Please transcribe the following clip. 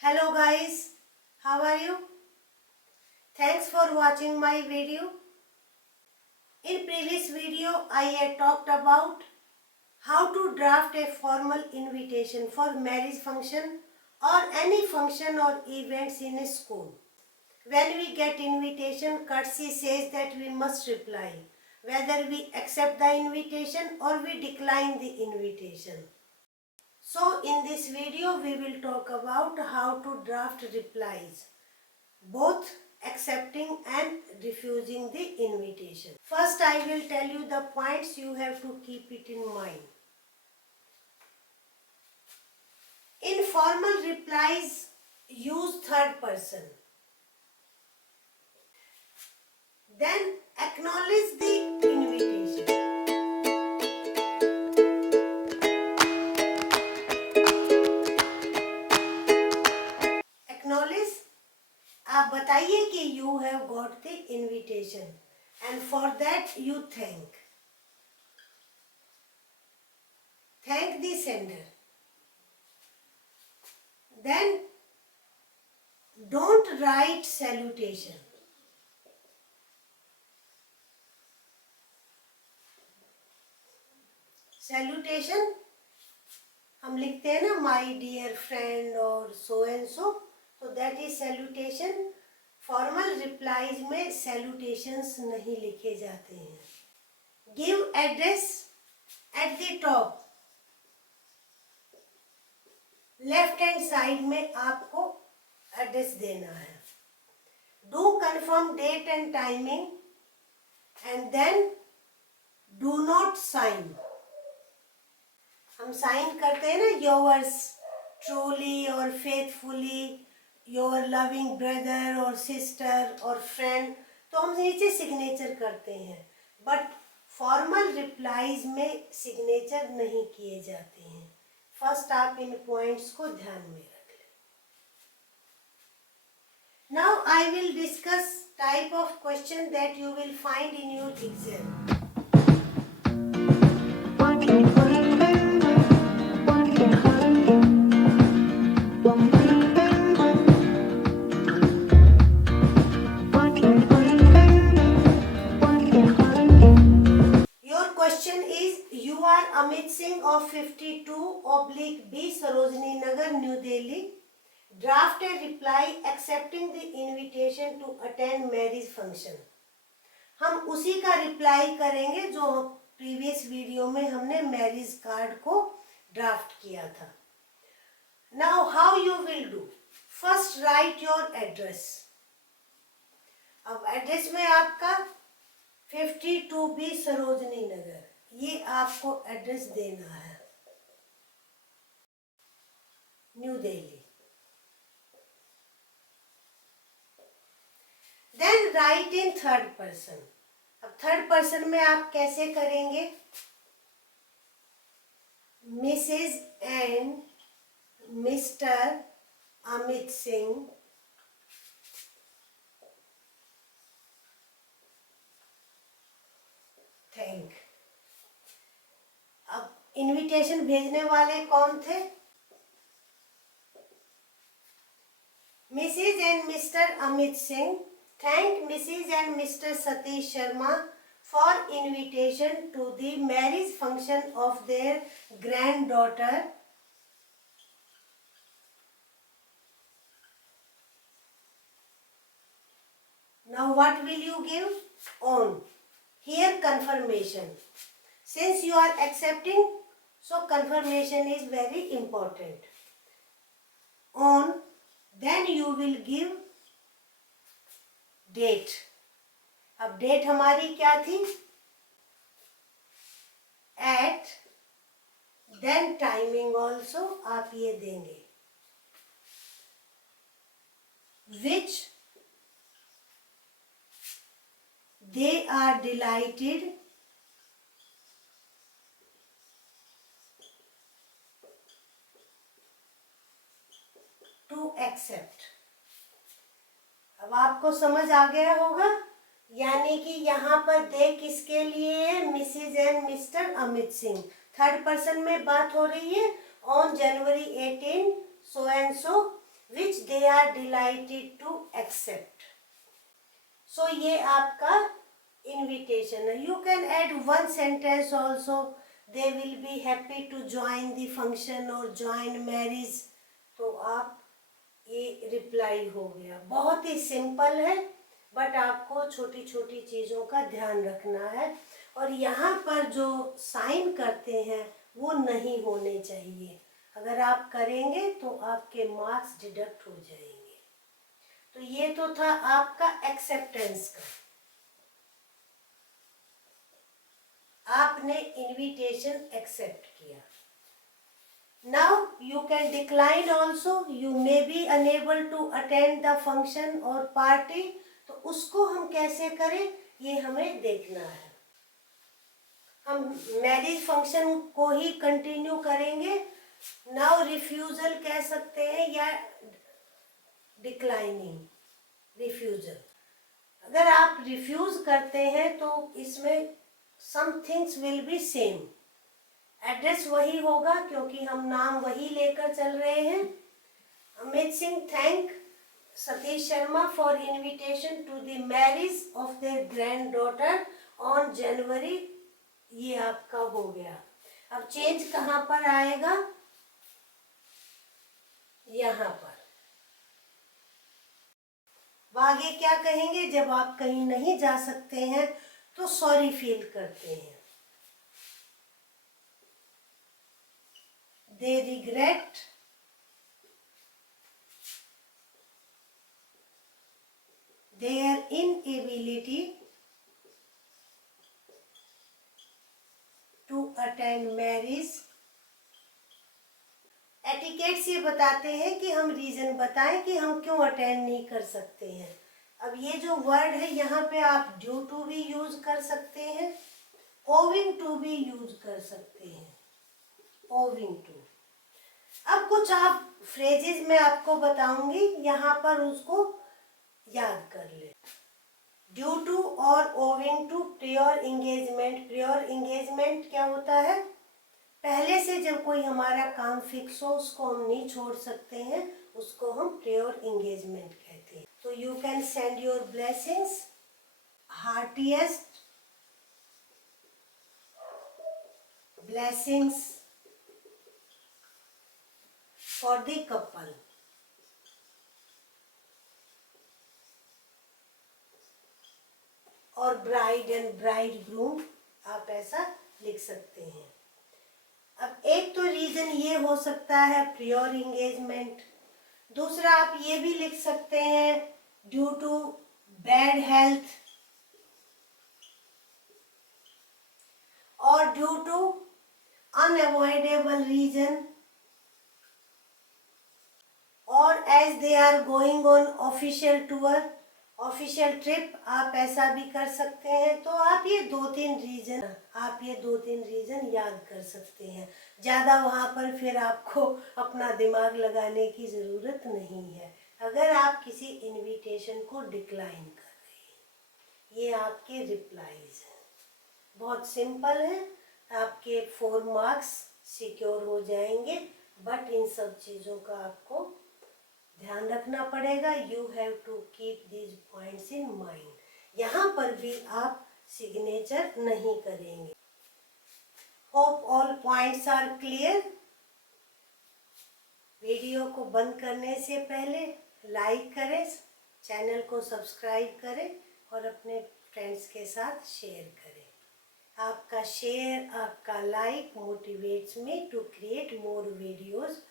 Hello guys, how are you? Thanks for watching my video. In previous video, I had talked about how to draft a formal invitation for marriage function or any function or events in a school. When we get invitation, courtesy says that we must reply, whether we accept the invitation or we decline the invitation. So in this video, we will talk about how to draft replies, both accepting and refusing the invitation. First, I will tell you the points, you have to keep it in mind. In formal replies, use third person. Then acknowledge the invitation. Acknowledge, आप बताइए कि you have got the invitation and for that you thank the sender. Then don't write salutation. Salutation हम लिखते हैं ना my dear friend और सो and so, तो that is salutation. Formal replies में सैल्यूटेशंस नहीं लिखे जाते हैं. Give address at the top. Left hand side में आपको एड्रेस देना है. Do confirm date and timing and then do not sign. हम साइन करते हैं ना, योर्स ट्रूली और फेथफुली, योर लविंग ब्रदर और सिस्टर और फ्रेंड, तो हम नीचे सिग्नेचर करते हैं. बट फॉर्मल रिप्लाईज में सिग्नेचर नहीं किए जाते हैं. फर्स्ट आप इन पॉइंट्स को ध्यान में रख लें. Now I will discuss type of question that you will find in your exam. Amit Singh of 52/B Sarojini Nagar, New Delhi, draft a reply accepting the invitation to attend marriage function. हम उसी का reply करेंगे जो previous video में हमने marriage card को draft किया था. Now how you will do. First right your address. अब एड्रेस में आपका 52B सरोजनी नगर, ये आपको एड्रेस देना है, New Delhi. Then write in third person. अब थर्ड पर्सन में आप कैसे करेंगे. Mrs and Mr Amit Singh thank. अब इनविटेशन भेजने वाले कौन थे. Mrs and Mr Amit Singh thank Mrs. and Mr. Satish Sharma for invitation to the marriage function of their granddaughter. Now what will you give. On. Here confirmation. Since you are accepting, so confirmation is very important. On. Then you will give date. अब date हमारी क्या थी. Eight. Then timing also आप ये देंगे. Which they are delighted to accept. अब आपको समझ आ गया होगा, यानी कि यहाँ पर दे किसके लिए है. Mrs and Mr Amit Singh. Third person में बात हो रही है. On January 18 so and so which they are delighted to accept. So ये आपका invitation है. You can add one sentence also. They will be happy to join the function or join marriage. तो आप ये रिप्लाई हो गया. बहुत ही simple है, बट आपको छोटी छोटी चीज़ों का ध्यान रखना है. और यहाँ पर जो साइन करते हैं वो नहीं होने चाहिए. अगर आप करेंगे तो आपके मार्क्स डिडक्ट हो जाएंगे. तो ये तो था आपका एक्सेप्टेंस का. आपने इनविटेशन एक्सेप्ट किया. Now you can decline also. You may be unable to attend the function or party. तो उसको हम कैसे करें ये हमें देखना है. हम मैरिज फंक्शन को ही कंटिन्यू करेंगे. नाउ रिफ्यूजल कह सकते हैं या डिक्लाइनिंग. रिफ्यूजल, अगर आप रिफ्यूज करते हैं तो इसमें some things will be same. Address वही होगा क्योंकि हम नाम वही लेकर चल रहे हैं. Amit Singh thank Satish Sharma for invitation to the marriage of their granddaughter on January. ये आपका हो गया. अब चेंज कहाँ पर आएगा? यहाँ पर. आगे क्या कहेंगे जब आप कहीं नहीं जा सकते हैं तो सॉरी फील करते हैं. They regret their inability to attend marriage. Etiquettes ये बताते हैं कि हम रीजन बताएं कि हम क्यों अटेंड नहीं कर सकते हैं. अब ये जो वर्ड है यहाँ पे आप ड्यू टू भी यूज कर सकते हैं, ओविंग टू भी यूज कर सकते हैं. Owing to. अब कुछ आप फ्रेजेस मैं आपको बताऊंगी, यहाँ पर उसको याद कर ले. ड्यू टू और owing to prior engagement. Prior engagement क्या होता है? पहले से जब कोई हमारा काम फिक्स हो उसको हम नहीं छोड़ सकते हैं, उसको हम प्रियोर एंगेजमेंट कहते हैं. तो you can send your blessings, heartiest blessings for the couple. और ब्राइड एंड ब्राइडग्रूम आप ऐसा लिख सकते हैं. अब एक तो रीजन ये हो सकता है प्रियोर एंगेजमेंट. दूसरा आप ये भी लिख सकते हैं ड्यू टू बैड हेल्थ और ड्यू टू अनअवॉइडेबल रीजन और as they are going on official tour, official trip. आप ऐसा भी कर सकते हैं. तो आप ये दो तीन रीजन याद कर सकते हैं. ज़्यादा वहाँ पर फिर आपको अपना दिमाग लगाने की ज़रूरत नहीं है अगर आप किसी इनविटेशन को डिक्लाइन कर रहे हैं. ये आपके रिप्लाईज हैं. बहुत सिंपल है. आपके 4 मार्क्स सिक्योर हो जाएंगे. बट इन सब चीज़ों का आपको ध्यान रखना पड़ेगा. You have to keep these points in mind. यहाँ पर भी आप सिग्नेचर नहीं करेंगे. Hope all points are clear. Video को बंद करने से पहले लाइक करें, चैनल को सब्सक्राइब करें और अपने फ्रेंड्स के साथ शेयर करें. आपका शेयर, आपका like motivates me to create more videos